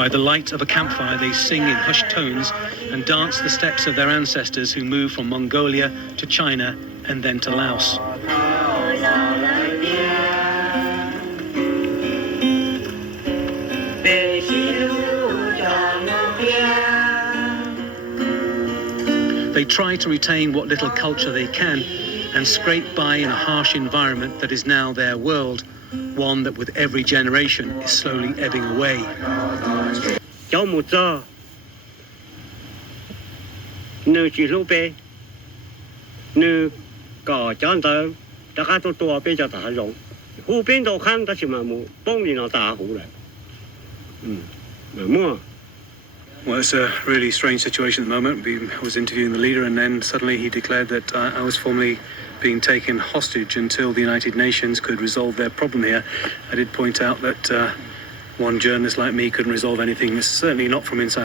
By the light of a campfire, they sing in hushed tones and dance the steps of their ancestors who moved from Mongolia to China and then to Laos. They try to retain what little culture they can and scrape by in a harsh environment that is now their world, one that with every generation is slowly ebbing away. Cháu một giờ nơi chỉ lúc bé nơi có chọn tới tất cả tôi bây giờ đã dùng湖边都看但是嘛冇帮你拿大湖来嘛 Well, it's a really strange situation at the moment. I was interviewing the leader and then suddenly he declared that I was formally being taken hostage until the United Nations could resolve their problem here. I did point out that one journalist like me couldn't resolve anything, certainly not from inside